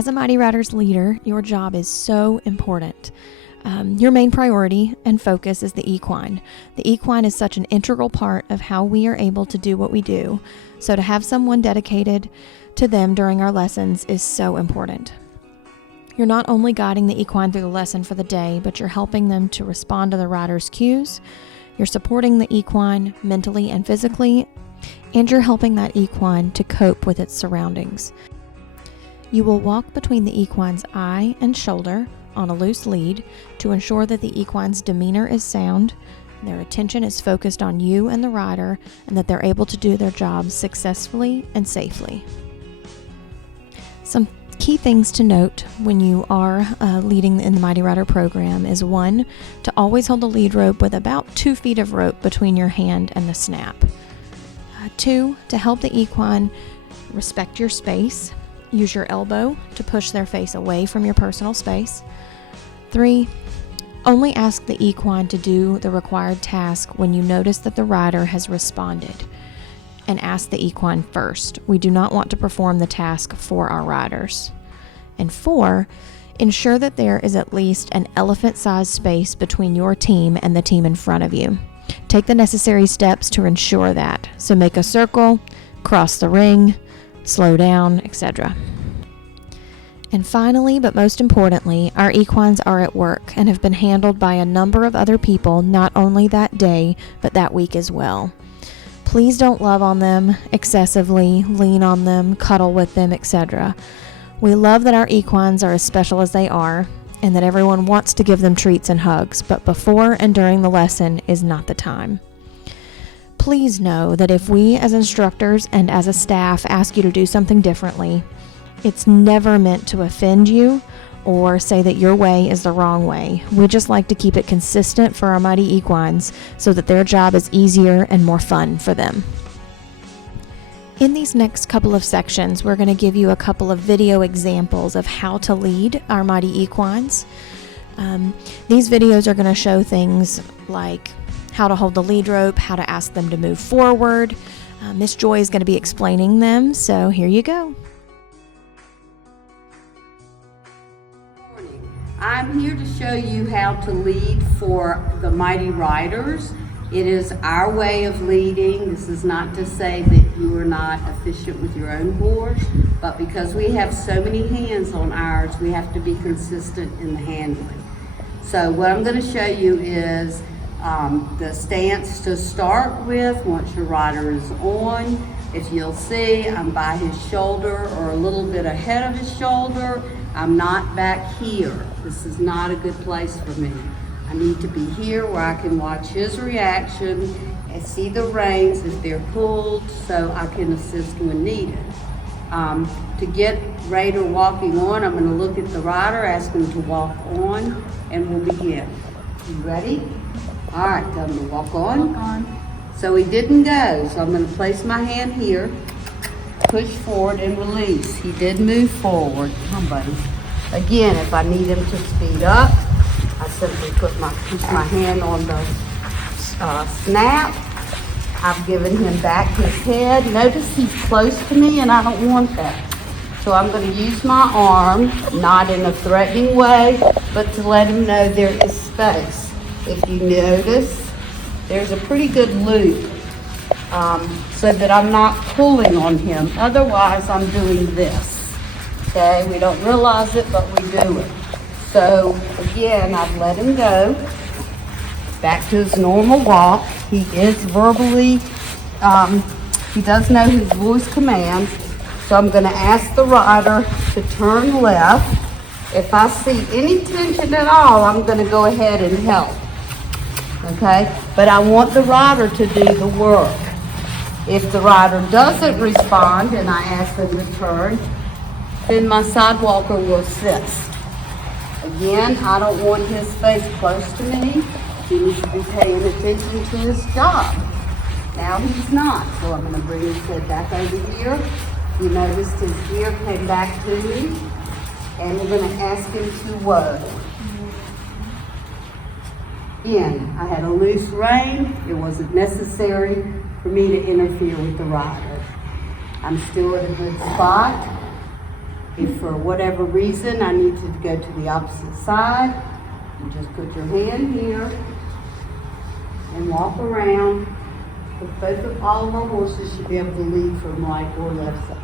As a Mighty Riders leader, your job is so important. Your main priority and focus is the equine. The equine is such an integral part of how we are able to do what we do, so to have someone dedicated to them during our lessons is so important. You're not only guiding the equine through the lesson for the day, but you're helping them to respond to the rider's cues. You're supporting the equine mentally and physically, and you're helping that equine to cope with its surroundings. You will walk between the equine's eye and shoulder on a loose lead to ensure that the equine's demeanor is sound, their attention is focused on you and the rider, and that they're able to do their jobs successfully and safely. Some key things to note when you are leading in the Mighty Rider program is 1, to always hold the lead rope with about 2 feet of rope between your hand and the snap. 2, to help the equine respect your space, use your elbow to push their face away from your personal space. 3, only ask the equine to do the required task when you notice that the rider has responded, and ask the equine first. We do not want to perform the task for our riders. And 4, ensure that there is at least an elephant-sized space between your team and the team in front of you. Take the necessary steps to ensure that. So make a circle, cross the ring, slow down, etc. And finally, but most importantly, our equines are at work and have been handled by a number of other people, not only that day, but that week as well. Please don't love on them excessively, lean on them, cuddle with them, etc. We love that our equines are as special as they are, and that everyone wants to give them treats and hugs, but before and during the lesson is not the time. Please know that if we as instructors and as a staff ask you to do something differently, it's never meant to offend you or say that your way is the wrong way. We just like to keep it consistent for our mighty equines so that their job is easier and more fun for them. In these next couple of sections, we're going to give you a couple of video examples of how to lead our mighty equines. These videos are going to show things like how to hold the lead rope, how to ask them to move forward. Miss Joy is going to be explaining them, so here you go. I'm here to show you how to lead for the Mighty Riders. It is our way of leading. This is not to say that you are not efficient with your own horse, but because we have so many hands on ours, we have to be consistent in the handling. So what I'm going to show you is the stance to start with once your rider is on. If you'll see, I'm by his shoulder or a little bit ahead of his shoulder. I'm not back here. This is not a good place for me. I need to be here where I can watch his reaction and see the reins if they're pulled so I can assist when needed. To get Raider walking on, I'm going to look at the rider, ask him to walk on, and we'll begin. You ready? All right, tell him to walk on. Walk on. So he didn't go, so I'm going to place my hand here, push forward and release. He did move forward. Come on, buddy. Again, if I need him to speed up, I simply push my hand on the snap. I've given him back his head. Notice he's close to me and I don't want that. So I'm going to use my arm, not in a threatening way, but to let him know there is space. If you notice, there's a pretty good loop so that I'm not pulling on him. Otherwise, I'm doing this. Okay, we don't realize it, but we do it. So again, I've let him go back to his normal walk. He is verbally, he does know his voice commands. So I'm going to ask the rider to turn left. If I see any tension at all, I'm going to go ahead and help. Okay, but I want the rider to do the work. If the rider doesn't respond and I ask him to turn, then my sidewalker will assist. Again, I don't want his face close to me. He needs to be paying attention to his job. Now he's not, so I'm going to bring his head back over here. You noticed his ear came back to me, and we're going to ask him to whoa. Again, I had a loose rein. It wasn't necessary for me to interfere with the rider. I'm still at a good spot. If for whatever reason I need to go to the opposite side, you just put your hand here and walk around. All of our horses should be able to lead from right or left side.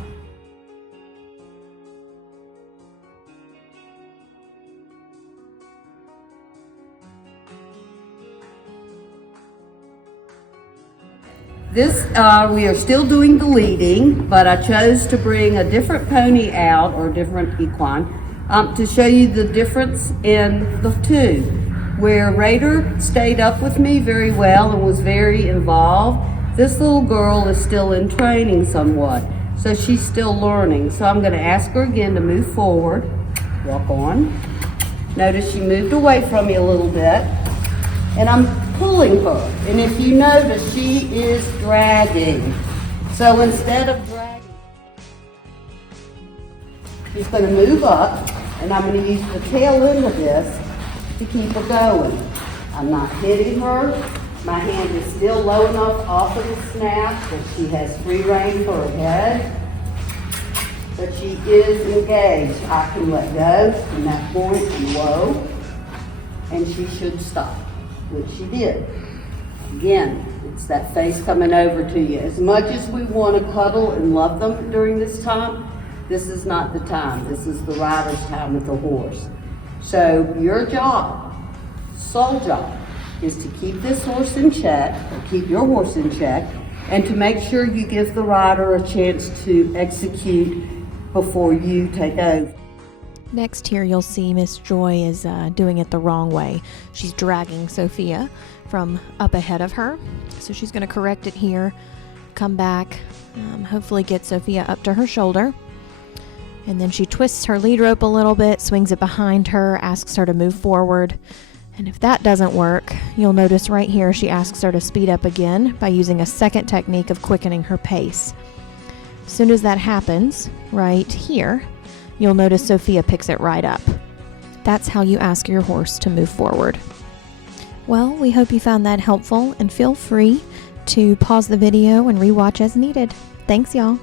This, we are still doing the leading, but I chose to bring a different pony out, or a different equine, to show you the difference in the two. Where Raider stayed up with me very well and was very involved, this little girl is still in training somewhat, so she's still learning. So I'm going to ask her again to move forward, walk on. Notice she moved away from me a little bit, and I'm pulling her. And if you notice, she is dragging. So instead of dragging, she's going to move up, and I'm going to use the tail end of this to keep her going. I'm not hitting her. My hand is still low enough off of the snap that she has free rein for her head. But she is engaged. I can let go from that point and low, and she should stop, which she did. Again, it's that face coming over to you. As much as we want to cuddle and love them during this time, this is not the time. This is the rider's time with the horse. So your job, sole job, is to keep this horse in check, or keep your horse in check, and to make sure you give the rider a chance to execute before you take over. Next here you'll see Miss Joy is doing it the wrong way. She's dragging Sophia from up ahead of her. So she's going to correct it here, come back, hopefully get Sophia up to her shoulder. And then she twists her lead rope a little bit, swings it behind her, asks her to move forward. And if that doesn't work, you'll notice right here she asks her to speed up again by using a second technique of quickening her pace. As soon as that happens, right here, you'll notice Sophia picks it right up. That's how you ask your horse to move forward. Well, we hope you found that helpful, and feel free to pause the video and rewatch as needed. Thanks, y'all.